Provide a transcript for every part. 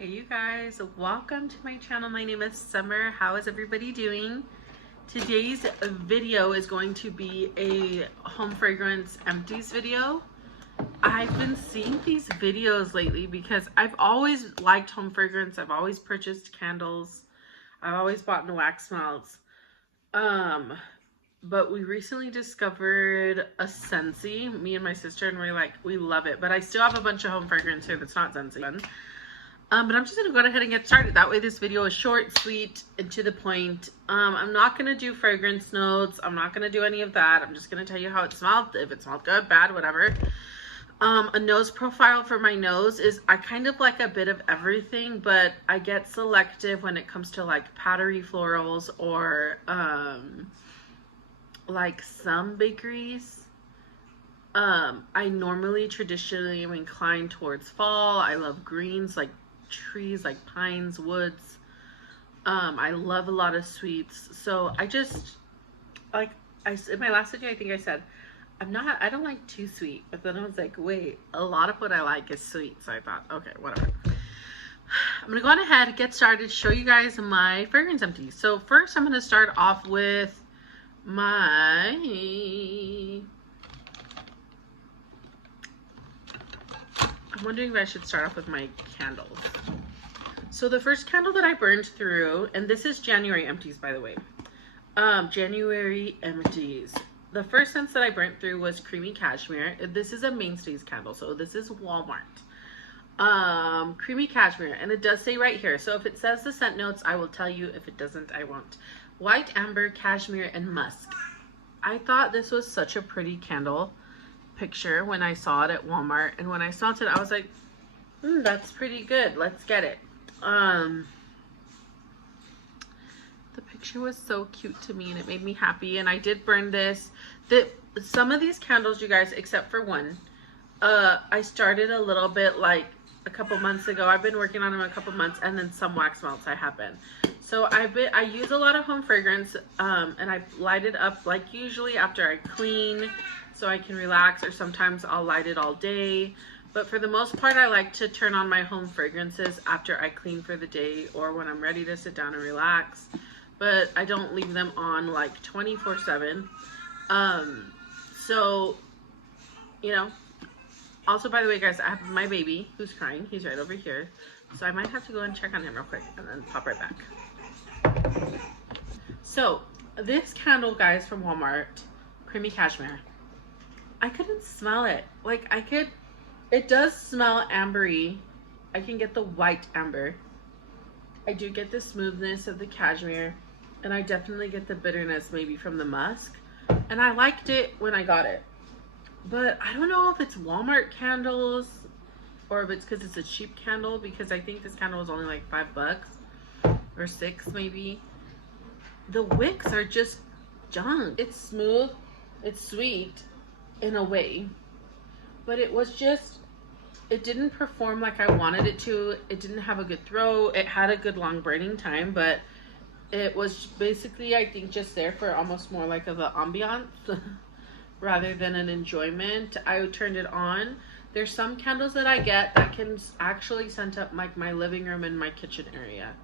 Hey you guys, welcome to my channel. My name is Summer. How is everybody doing? Today's video is going to be a home fragrance empties video. I've been seeing these videos lately because I've always liked home fragrance. I've always purchased candles. I've always bought in wax melts. But we recently discovered a Scentsy, me and my sister, and we love it. But I still have a bunch of home fragrance here that's not Scentsy. But I'm just going to go ahead and get started. That way this video is short, sweet, and to the point. I'm not going to do fragrance notes. I'm not going to do any of that. I'm just going to tell you how it smelled. If it smelled good, bad, whatever. A nose profile for my nose is I kind of like a bit of everything, but I get selective when it comes to like powdery florals or like some bakeries. I normally traditionally am inclined towards fall. I love greens like trees, like pines, woods. I love a lot of sweets. So I just like in my last video I think I said I don't like too sweet, but then I was like, wait, a lot of what I like is sweet. So I thought, okay, whatever. I'm gonna go on ahead and get started, show you guys my fragrance empties. So first I'm gonna start off with my I'm wondering if I should start off with my candles. So the first candle that I burned through, and this is January empties, by the way. January empties. The first scent that I burnt through was Creamy Cashmere. This is a Mainstays candle, so this is Walmart. Creamy Cashmere, and it does say right here. So if it says the scent notes, I will tell you. If it doesn't, I won't. White Amber, Cashmere, and Musk. I thought this was such a pretty candle picture when I saw it at Walmart, and when I saw it I was like, that's pretty good, let's get it. The picture was so cute to me and it made me happy, and I did burn this. Some of these candles, you guys, except for one, I started a little bit like a couple months ago. I've been working on them a couple months, and then some wax melts I have been. So I use a lot of home fragrance, and I light it up like usually after I clean, so I can relax, or sometimes I'll light it all day. But for the most part, I like to turn on my home fragrances after I clean for the day or when I'm ready to sit down and relax. But I don't leave them on like 24/7. So, you know. Also, by the way, guys, I have my baby who's crying. He's right over here. So I might have to go and check on him real quick and then pop right back. So this candle, guys, from Walmart, Creamy Cashmere. I couldn't smell it. Like it does smell ambery. I can get the white amber. I do get the smoothness of the cashmere, and I definitely get the bitterness maybe from the musk. And I liked it when I got it. But I don't know if it's Walmart candles or if it's because it's a cheap candle, because I think this candle was only like $5 or $6 maybe. The wicks are just junk. It's smooth, it's sweet in a way, but it didn't perform like I wanted it to. It didn't have a good throw. It had a good long burning time, but it was basically, I think, just there for almost more like of an ambiance rather than an enjoyment. I turned it on. There's some candles that I get that can actually scent up like my living room and my kitchen area.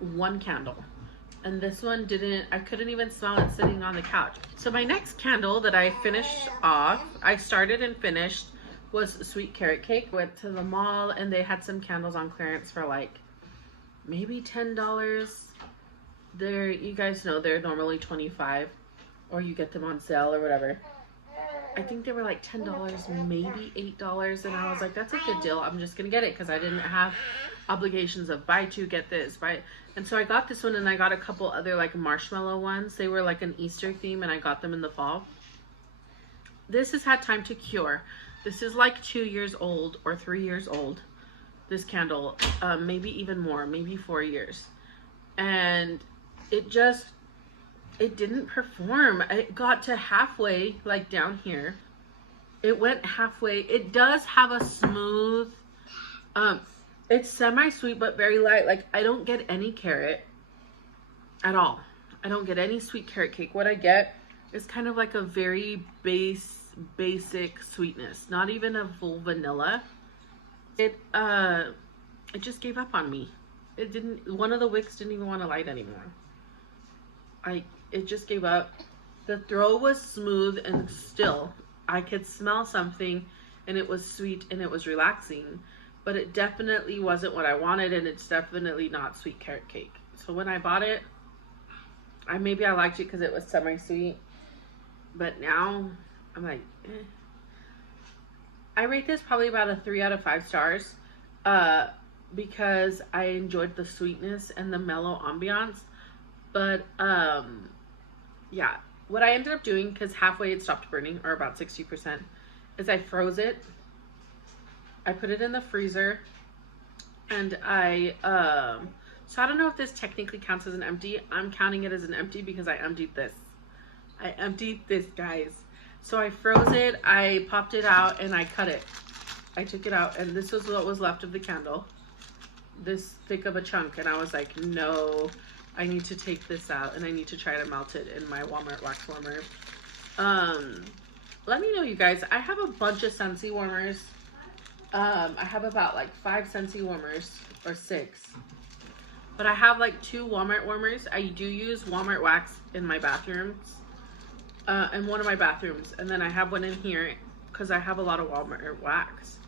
One candle. And this one didn't. I couldn't even smell it sitting on the couch. So my next candle that I finished off, I started and finished, was Sweet Carrot Cake. Went to the mall and they had some candles on clearance for like maybe $10. You guys know they're normally $25, or you get them on sale or whatever. I think they were like $10, maybe $8, and I was like, that's a good deal. I'm just gonna get it because I didn't have obligations of buy two, get this, buy. And so I got this one, and I got a couple other like marshmallow ones. They were like an Easter theme, and I got them in the fall. This has had time to cure. This is like 2 years old or 3 years old, this candle, maybe even more, maybe 4 years. And it didn't perform. It got to halfway, like down here. It went halfway. It does have a smooth, it's semi-sweet but very light. Like I don't get any carrot at all. I don't get any sweet carrot cake. What I get is kind of like a very basic sweetness. Not even a full vanilla. it just gave up on me. It didn't, one of the wicks didn't even want to light anymore. It just gave up. The throw was smooth and still. I could smell something and it was sweet and it was relaxing, but it definitely wasn't what I wanted, and it's definitely not sweet carrot cake. So when I bought it, maybe I liked it because it was semi-sweet, but now I'm like, eh. I rate this probably about a 3 out of 5 stars because I enjoyed the sweetness and the mellow ambiance. But yeah, what I ended up doing, because halfway it stopped burning, or about 60%, is I froze it. I put it in the freezer, and so I don't know if this technically counts as an empty. I'm counting it as an empty because I emptied this. I emptied this, guys. So I froze it, I popped it out, and I cut it. I took it out, and this was what was left of the candle. This thick of a chunk, and I was like, no, I need to take this out, and I need to try to melt it in my Walmart wax warmer. Let me know, you guys. I have a bunch of Scentsy warmers. I have about like 5 Scentsy warmers, or 6. But I have like 2 Walmart warmers. I do use Walmart wax in my bathrooms. In one of my bathrooms, and then I have one in here because I have a lot of Walmart wax.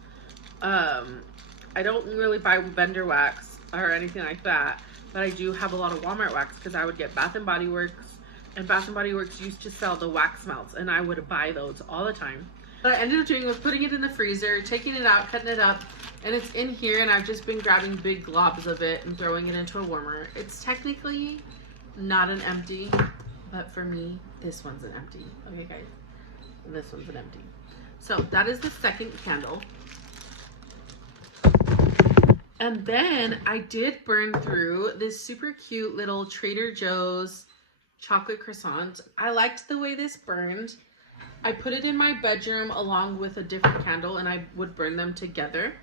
I don't really buy vendor wax or anything like that, but I do have a lot of Walmart wax because I would get Bath and Body Works, and Bath and Body Works used to sell the wax melts, and I would buy those all the time. What I ended up doing was putting it in the freezer, taking it out, cutting it up, and it's in here, and I've just been grabbing big globs of it and throwing it into a warmer. It's technically not an empty, but for me, this one's an empty. Okay, guys, this one's an empty. So that is the second candle. And then I did burn through this super cute little Trader Joe's chocolate croissant. I liked the way this burned. I put it in my bedroom along with a different candle, and I would burn them together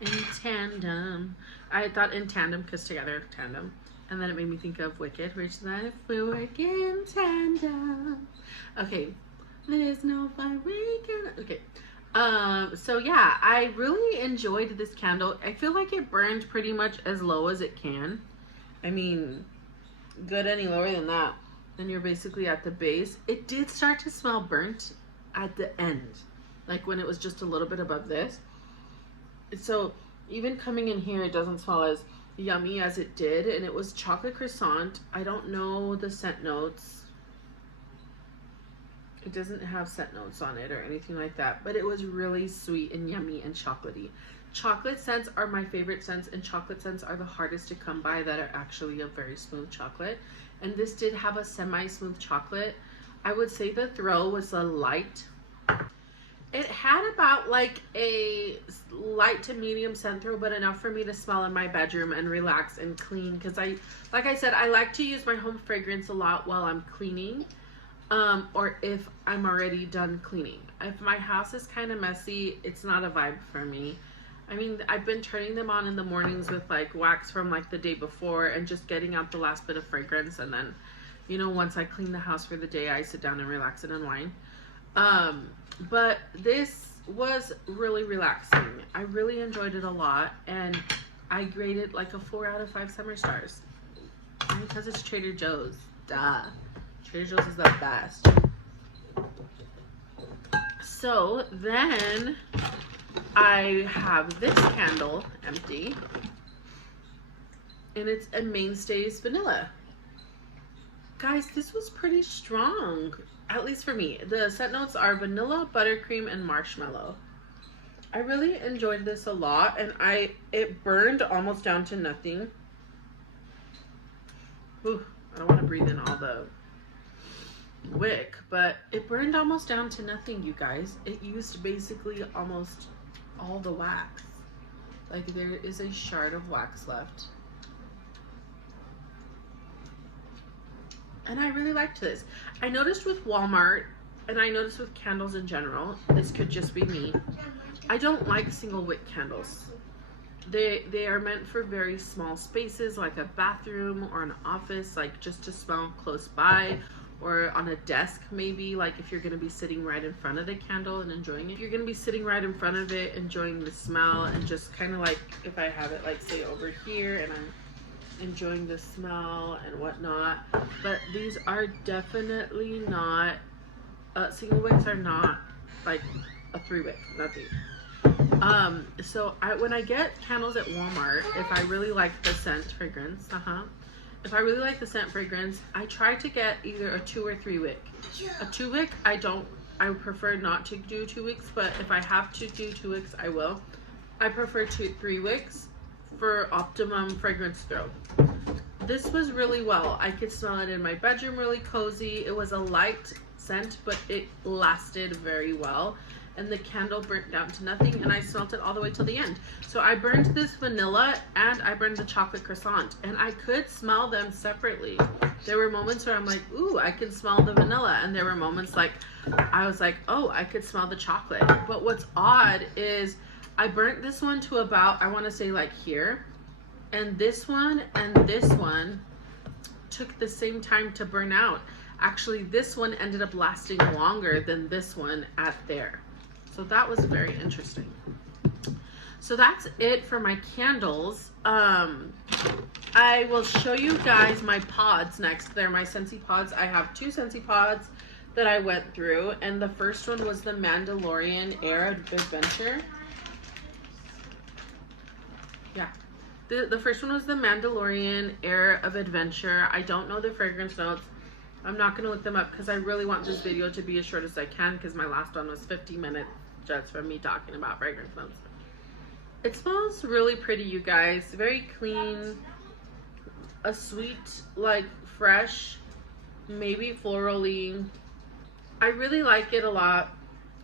in tandem. I thought in tandem because together, tandem. And then it made me think of Wicked, which that if we work in tandem. Okay, there's no fire we can. Okay, so yeah, I really enjoyed this candle. I feel like it burned pretty much as low as it can. I mean, good any lower than that, then you're basically at the base. It did start to smell burnt at the end, like when it was just a little bit above this. So even coming in here, it doesn't smell as yummy as it did, and it was chocolate croissant. I don't know the scent notes. It doesn't have scent notes on it or anything like that, but it was really sweet and yummy and chocolatey. Chocolate scents are my favorite scents, and chocolate scents are the hardest to come by that are actually a very smooth chocolate. And this did have a semi-smooth chocolate. I would say the throw was a light. It had about like a light to medium scent throw, but enough for me to smell in my bedroom and relax and clean. Because like I said, I like to use my home fragrance a lot while I'm cleaning, or if I'm already done cleaning. If my house is kind of messy, it's not a vibe for me. I mean, I've been turning them on in the mornings with like wax from like the day before and just getting out the last bit of fragrance. And then, you know, once I clean the house for the day, I sit down and relax and unwind. But this was really relaxing. I really enjoyed it a lot, and I graded like a 4 out of 5 summer stars. And because it's Trader Joe's. Duh. Trader Joe's is the best. So then I have this candle empty, and it's a Mainstays vanilla. Guys, this was pretty strong, at least for me. The scent notes are vanilla, buttercream, and marshmallow. I really enjoyed this a lot, and it burned almost down to nothing. Ooh, I don't want to breathe in all the wick, but it burned almost down to nothing, you guys. It used basically almost all the wax. Like, there is a shard of wax left. And I really liked this. I noticed with Walmart, and I noticed with candles in general, this could just be me, I don't like single wick candles. They are meant for very small spaces, like a bathroom or an office, like just to smell close by, or on a desk maybe, like if you're going to be sitting right in front of the candle and enjoying it. You're going to be sitting right in front of it, enjoying the smell, and just kind of like if I have it like say over here and I'm enjoying the smell and whatnot. But these are definitely not, single wicks are not like a 3-wick, nothing. So when I get candles at Walmart, if I really like the scent fragrance, if I really like the scent fragrance, I try to get either a 2 or 3 wick. A 2 wick, I prefer not to do 2 wicks, but if I have to do 2 wicks, I will. I prefer 3 wicks for optimum fragrance throw. This was really well. I could smell it in my bedroom, really cozy. It was a light scent, but it lasted very well. And the candle burnt down to nothing, and I smelled it all the way till the end. So I burned this vanilla and I burned the chocolate croissant, and I could smell them separately. There were moments where I'm like, ooh, I can smell the vanilla, and there were moments like I was like, oh, I could smell the chocolate. But what's odd is I burnt this one to about, I want to say like here, and this one took the same time to burn out. Actually, this one ended up lasting longer than this one at there. So that was very interesting. So that's it for my candles. I will show you guys my pods next. They're my Scentsy pods. I have 2 Scentsy pods that I went through, and the first one was the Mandalorian Air Adventure. Yeah. The first one was the Mandalorian Air of Adventure. I don't know the fragrance notes. I'm not going to look them up because I really want this video to be as short as I can, because my last one was 50 minutes just from me talking about fragrance notes. It smells really pretty, you guys. Very clean. A sweet, like fresh, maybe florally. I really like it a lot.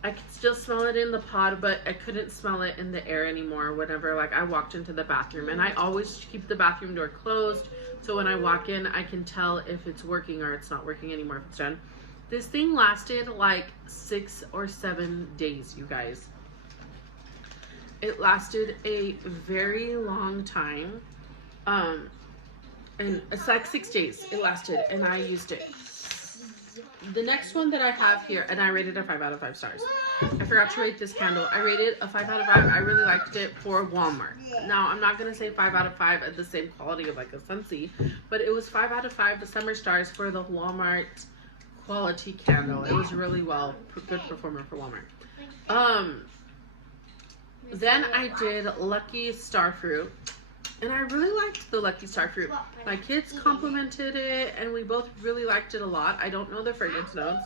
I could still smell it in the pod, but I couldn't smell it in the air anymore whenever like I walked into the bathroom. And I always keep the bathroom door closed, so when I walk in I can tell if it's working or it's not working anymore, if it's done. This thing lasted like 6 or 7 days, you guys. It lasted a very long time. And it's like 6 days it lasted, and I used it. The next one that I have here, and I rated a 5 out of 5 stars. I forgot to rate this candle. I rated a 5 out of 5. I really liked it for Walmart. Now, I'm not going to say 5 out of 5 at the same quality of like a Scentsy, but it was 5 out of 5 December stars for the Walmart quality candle. It was really well, good performer for Walmart. Then I did Lucky Starfruit. And I really liked the Lucky Starfruit. My kids complimented it, and we both really liked it a lot. I don't know the fragrance notes.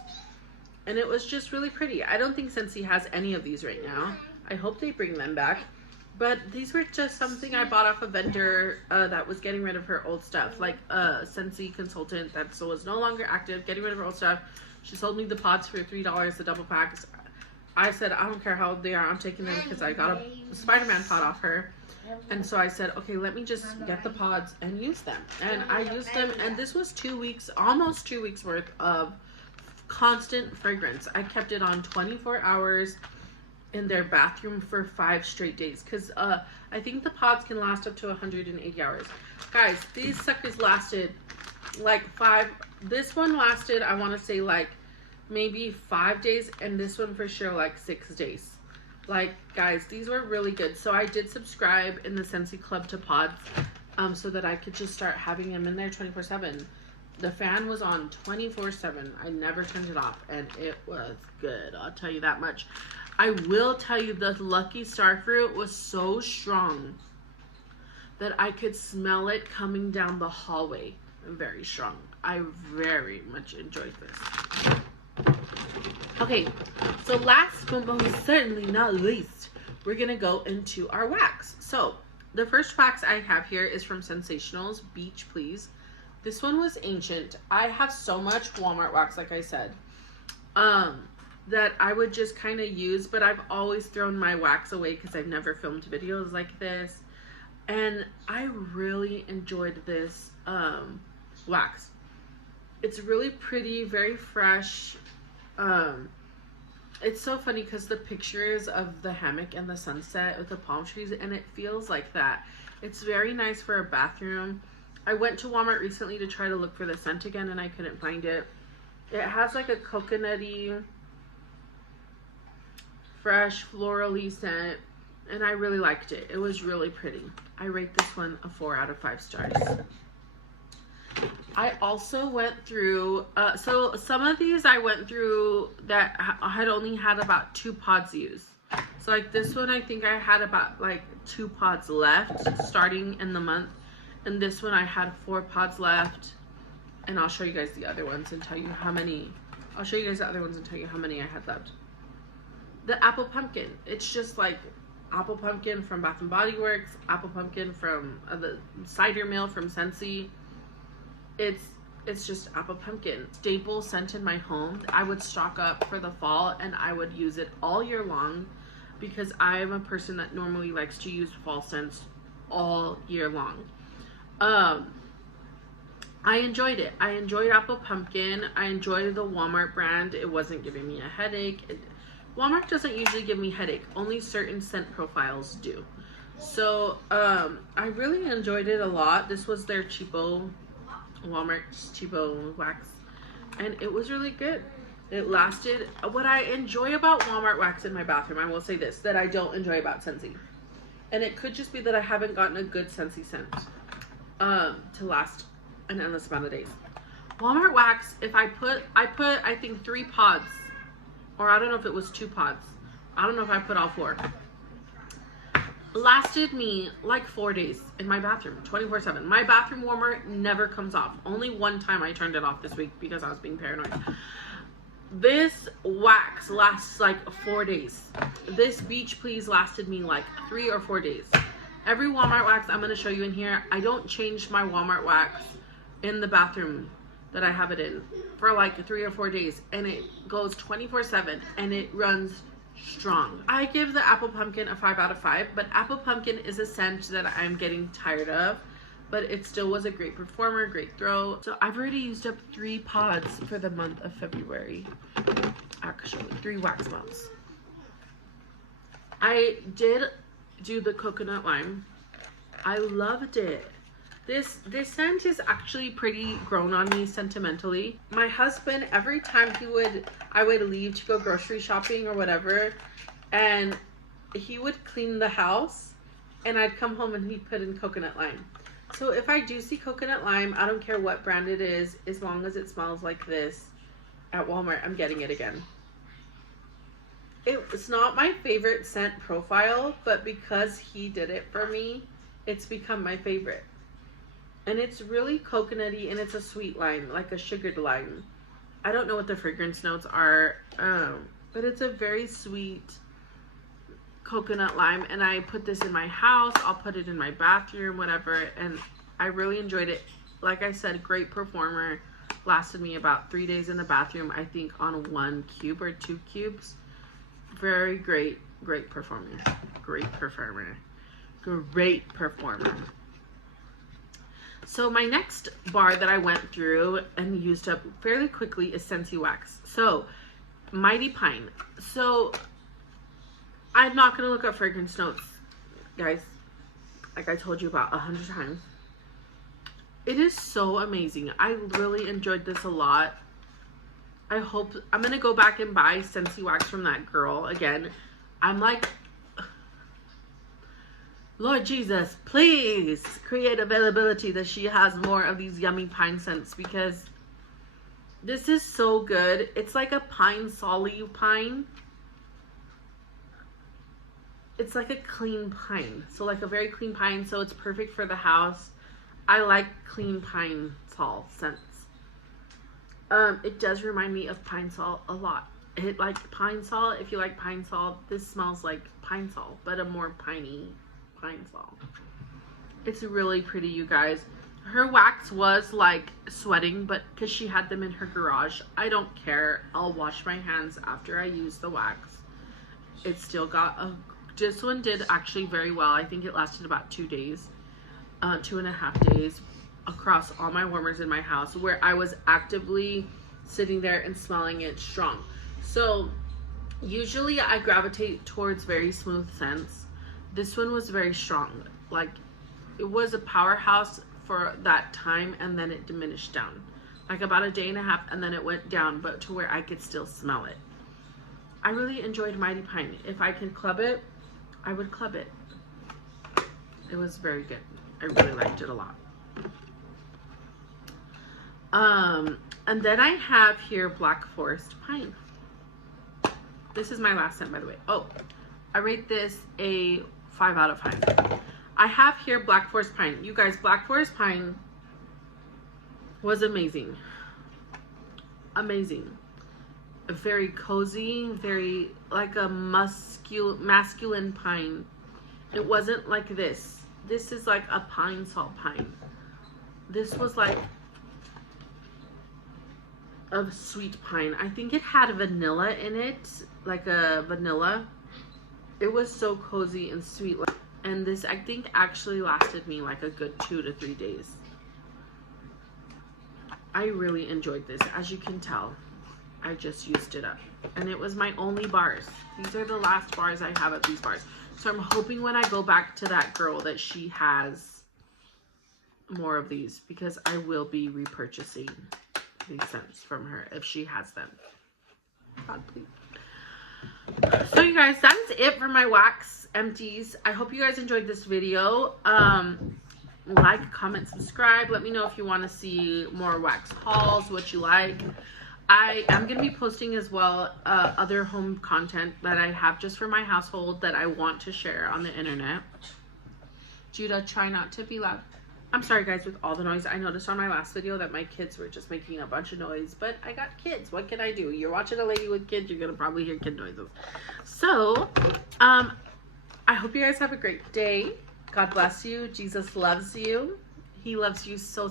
And it was just really pretty. I don't think Scentsy has any of these right now. I hope they bring them back. But these were just something I bought off a vendor that was getting rid of her old stuff. Like a Scentsy consultant that was no longer active, getting rid of her old stuff. She sold me the pods for $3, the double packs. I said, I don't care how old they are, I'm taking them because I got a Spider-Man pod off her. And so I said, okay, let me just get the pods and use them. And I used them, and this was 2 weeks, almost 2 weeks worth of constant fragrance. I kept it on 24 hours in their bathroom for 5 straight days, because I think the pods can last up to 180 hours. Guys, these suckers lasted like 5. This one lasted, I want to say like maybe 5 days, and this one for sure like 6 days. Like, guys, these were really good. So I did subscribe in the Scentsy Club to pods so that I could just start having them in there 24/7. The fan was on 24/7. I never turned it off, and it was good. I'll tell you that much. I will tell you, the Lucky Starfruit was so strong that I could smell it coming down the hallway. Very strong. I very much enjoyed this. Okay, so last but most certainly not least, we're going to go into our wax. So, the first wax I have here is from Sensationals, Beach Please. This one was ancient. I have so much Walmart wax, like I said, that I would just kind of use, but I've always thrown my wax away because I've never filmed videos like this. And I really enjoyed this wax. It's really pretty, very fresh. It's so funny because the pictures of the hammock and the sunset with the palm trees, and it feels like that. It's very nice for a bathroom. I went to Walmart recently to try to look for the scent again, and I couldn't find it. It has like a coconutty, fresh, florally scent, and I really liked it. It was really pretty. I rate this one a 4 out of 5 stars. I also went through, so some of these I went through that I had only had about 2 pods used. So like this one, I think I had about like 2 pods left starting in the month. And this one I had 4 pods left. And I'll show you guys the other ones and tell you how many. I'll show you guys the other ones and tell you how many I had left. The apple pumpkin. It's just like apple pumpkin from Bath and Body Works, apple pumpkin from the cider mill from Scentsy. It's just apple pumpkin. Staple scent in my home. I would stock up for the fall and I would use it all year long because I am a person that normally likes to use fall scents all year long. I enjoyed it. I enjoyed apple pumpkin. I enjoyed the Walmart brand. It wasn't giving me a headache. Walmart doesn't usually give me headache. Only certain scent profiles do. So I really enjoyed it a lot. This was their cheapo, Walmart's cheapo wax, and it was really good. It lasted. What I enjoy about Walmart wax in my bathroom, I will say this, that I don't enjoy about Scentsy, and it could just be that I haven't gotten a good Scentsy scent to last an endless amount of days. Walmart wax, if I put I think 3 pods, or I don't know if it was 2 pods. I don't know if I put all 4. Lasted me like 4 days in my bathroom, 24/7. My bathroom warmer never comes off. Only one time I turned it off this week because I was being paranoid. This wax lasts like 4 days. This Beach Please lasted me like 3 or 4 days. Every Walmart wax I'm going to show you in here, I don't change my Walmart wax in the bathroom that I have it in for like 3 or 4 days, and it goes 24/7 and it runs strong. I give the apple pumpkin a 5 out of 5, but apple pumpkin is a scent that I'm getting tired of, but it still was a great performer, great throw. So I've already used up 3 pods for the month of February. Actually 3 wax melts. I did do the coconut lime. I loved it. This scent is actually pretty grown on me sentimentally. My husband, every time I would leave to go grocery shopping or whatever, and he would clean the house, and I'd come home and he'd put in coconut lime. So if I do see coconut lime, I don't care what brand it is, as long as it smells like this at Walmart, I'm getting it again. It's not my favorite scent profile, but because he did it for me, it's become my favorite. And it's really coconutty, and it's a sweet lime, like a sugared lime. I don't know what the fragrance notes are, but it's a very sweet coconut lime. And I put this in my house. I'll put it in my bathroom, whatever. And I really enjoyed it. Like I said, great performer. Lasted me about 3 days in the bathroom, I think, on 1 cube or 2 cubes. Very great performer. Great performer. Great performer. So my next bar that I went through and used up fairly quickly is Scentsy Wax. So, Mighty Pine. So, I'm not going to look up fragrance notes, guys, like I told you about 100 times. It is so amazing. I really enjoyed this a lot. I'm going to go back and buy Scentsy Wax from that girl again. I'm like, Lord Jesus, please create availability that she has more of these yummy pine scents, because this is so good. It's like a pine solly pine. It's like a clean pine. So like a very clean pine. So it's perfect for the house. I like clean pine sol scents. It does remind me of pine sol a lot. It like pine sol. If you like pine sol, this smells like pine sol, but a more piney pine sol. It's really pretty, you guys. Her wax was like sweating, but because she had them in her garage, I don't care. I'll wash my hands after I use the wax. It still got this one did actually very well. I think it lasted about 2 days, 2.5 days across all my warmers in my house, where I was actively sitting there and smelling it strong. So usually I gravitate towards very smooth scents. This one was very strong. Like, it was a powerhouse for that time, and then it diminished down. like about a day and a half, and then it went down, but to where I could still smell it. I really enjoyed Mighty Pine. If I could club it, I would club it. It was very good. I really liked it a lot. And then I have here Black Forest Pine. This is my last scent, by the way. Oh, I rate this a 5 out of 5. I have here Black Forest Pine. You guys, Black Forest Pine was amazing. Amazing. Very cozy, very like a masculine pine. It wasn't like this. This is like a pine salt pine. This was like a sweet pine. I think it had vanilla in it, like a vanilla. It was so cozy and sweet. And this, I think, actually lasted me like a good 2 to 3 days. I really enjoyed this. As you can tell, I just used it up. And it was my only bars. These are the last bars I have at these bars. So I'm hoping when I go back to that girl that she has more of these, because I will be repurchasing these scents from her if she has them. God, please. So you guys, that is it for my wax empties. I hope you guys enjoyed this video. Like, comment, subscribe. Let me know if you want to see more wax hauls, what you like. I am going to be posting as well other home content that I have just for my household that I want to share on the internet. Judah, try not to be loud. I'm sorry guys with all the noise. I noticed on my last video that my kids were just making a bunch of noise, but I got kids. What can I do? You're watching a lady with kids, you're going to probably hear kid noises. So, I hope you guys have a great day. God bless you. Jesus loves you. He loves you so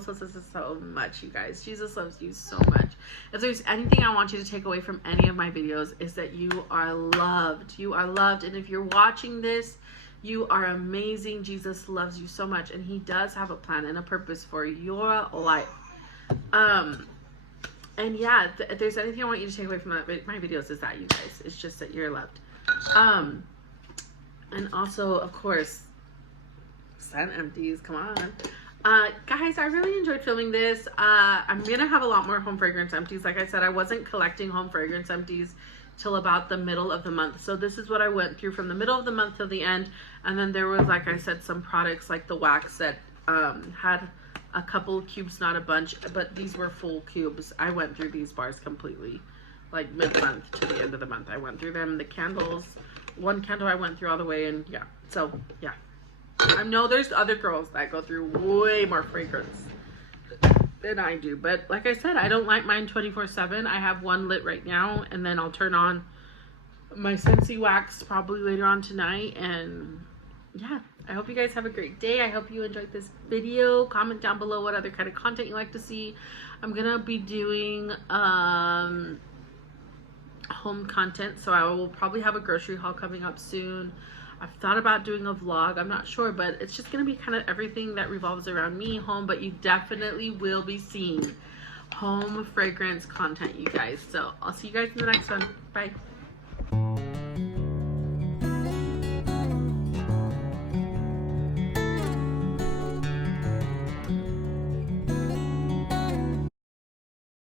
much, you guys. Jesus loves you so much. If there's anything I want you to take away from any of my videos, is that you are loved. You are loved. And if you're watching this, you are amazing. Jesus loves you so much. And he does have a plan and a purpose for your life. And yeah, if there's anything I want you to take away from my videos, is that, you guys. It's just that you're loved. And also, of course, scent empties. Come on. Guys, I really enjoyed filming this. I'm gonna have a lot more home fragrance empties. Like I said, I wasn't collecting home fragrance empties till about the middle of the month. So this is what I went through from the middle of the month till the end. And then there was, like I said, some products like the wax that had a couple cubes, not a bunch, but these were full cubes. I went through these bars completely, like mid-month to the end of the month. I went through them. The candles, one candle I went through all the way, and yeah. So yeah. I know there's other girls that go through way more fragrance than I do, but like I said, I don't light mine 24/7. I have one lit right now, and then I'll turn on my Scentsy wax probably later on tonight. And yeah, I hope you guys have a great day. I hope you enjoyed this video. Comment down below what other kind of content you like to see. I'm gonna be doing home content, so I will probably have a grocery haul coming up soon. I've thought about doing a vlog. I'm not sure, but it's just going to be kind of everything that revolves around me, home, but you definitely will be seeing home fragrance content, you guys. So I'll see you guys in the next one. Bye.